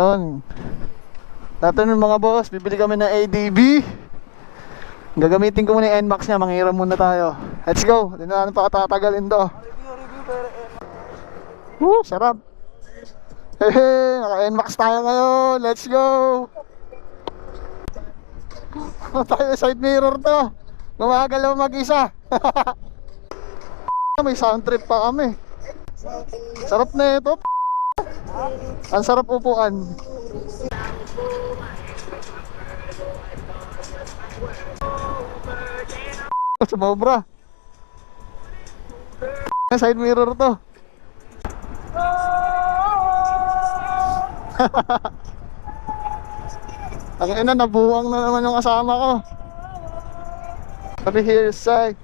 Yun. Natin nun mga boss, bibili kami ng ADB. Gagamitin ko muna yung NMAX niya, manghiram muna tayo. Let's go, hindi na natin pakatatagalin to. Sarap. Hehe, naka-NMAX tayo ngayon, let's go. Tayo side mirror to. Gumagalaw mag-isa. May sound trip pa kami. Sarap na ito. Ang sarap upuan. Sumobra. Side mirror to. Ang ina, nabuwang na naman yung kasama ko. Sabi here side.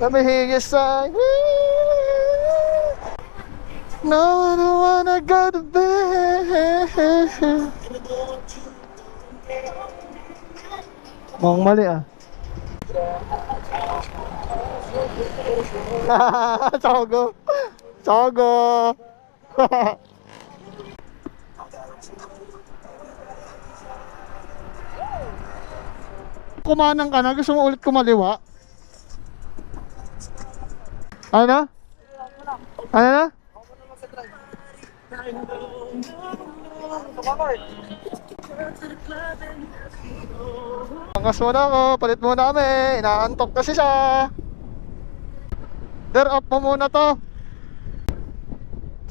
Sabi here side. No, I don't wanna go to bed. Mukhang mali ah. Chogo. Chogo. Kumanang ka na, gusto mo ulit kumaliwa? Ano? Ano na? Pangkas muna ako, palit muna kami. Inaantok kasi siya. Off mo muna to.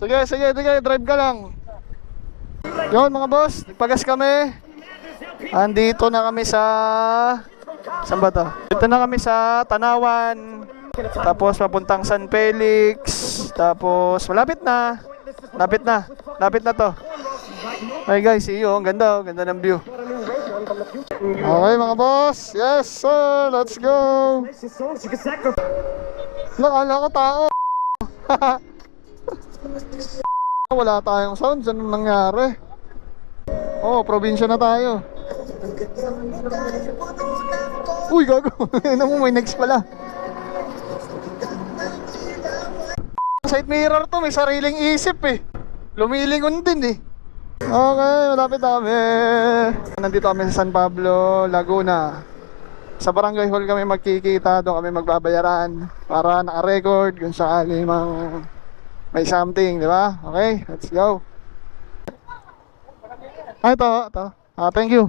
Sige, drive ka lang. Yun mga boss, nagpagas kami. Andito na kami sa... Saan ba to? Dito na kami sa Tanawan. Tapos papuntang San Felix. Tapos malapit na. Lapit na to. Okay guys, see you. Ang ganda, ganda ng view. Okay mga boss. Yes sir, let's go. Nakala ko tao. Wala tayong sounds. Anong nangyari? Oh, probinsya na tayo. Uy, gago. Ano mo, may next pala. Side mirror to, may sariling isip eh. Lumilingon din eh. Okay, malapit kami. Nandito kami sa San Pablo, Laguna. Sa barangay hall kami magkikita, doon kami magbabayaran para naka-record kung sakali mang may something, di ba? Okay, let's go. Ay, ito. Thank you.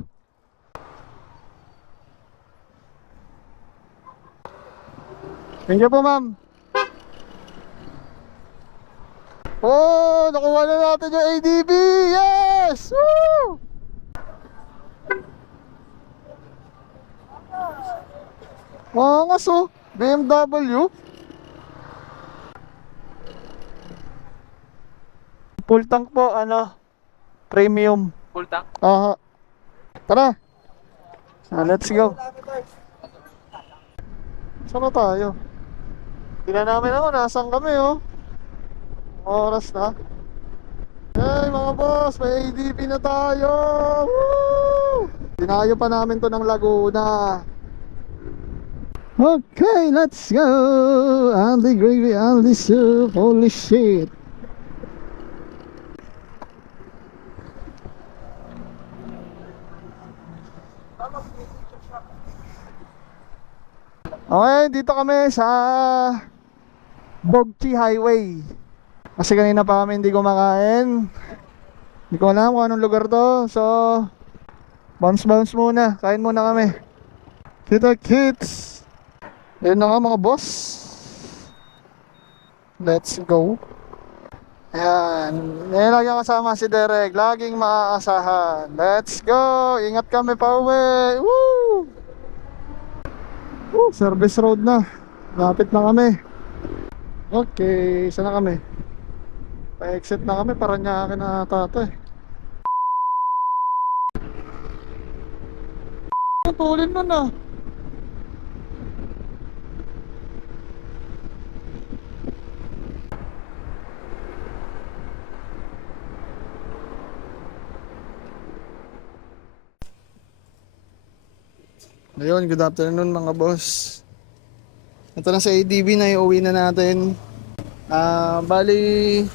Thank you po, ma'am. Oh, nakuha na natin yung ADB. Yes! Woo! Angas oh, BMW. Full tank po, premium. Full tank? Tara. Let's go. Saan na tayo? Tingnan namin nasan kami oh. Oras na. Hey mga boss, may ADB na tayo. Woo! Dinayo pa namin to ng Laguna. Okay, let's go. Andy gravy, Andy soup. Holy shit. Okay, dito kami sa Bogchi Highway. Kasi kanina pa kami hindi kumakain. Hindi ko alam kung anong lugar to. So, bounce muna. Kain muna kami. Kita kids. Ayun na nga mga boss. Let's go. Ayan. Ngayon lagi kasama si Derek. Laging maaasahan. Let's go. Ingat kami pa uwi. Woo! Service road na. Lapit na kami. Okay, saan na kami? Pa-exit na kami, Paranaque na tato eh. Tulin nun ah. Ayun, good afternoon mga boss. Ito na sa ADB na iuwi na natin. Bali,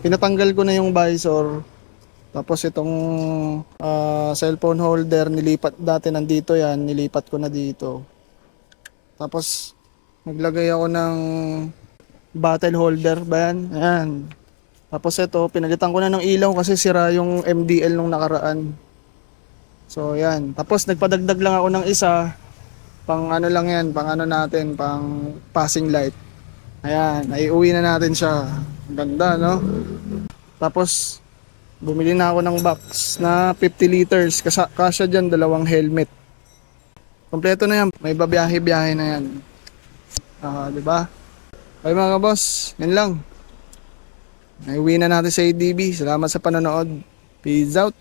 pinatanggal ko na yung visor. Tapos itong cellphone holder, nilipat dati nandito yan, nilipat ko na dito. Tapos naglagay ako ng bottle holder ba yan? Ayan. Tapos ito, pinalitan ko na ng ilaw kasi sira yung MDL nung nakaraan. So yan. Tapos nagpadagdag lang ako ng isa, pang ano lang yan, pang ano natin, pang passing light. Ayan, naiuwi na natin siya. Ang ganda, no? Tapos bumili na ako ng box na 50 liters. Kasya dyan, 2 helmet. Kompleto na yan. May babiyahe-biyahe na yan. Di ba? Okay mga boss, yan lang. Naiuwi na natin sa ADB. Salamat sa panonood. Peace out.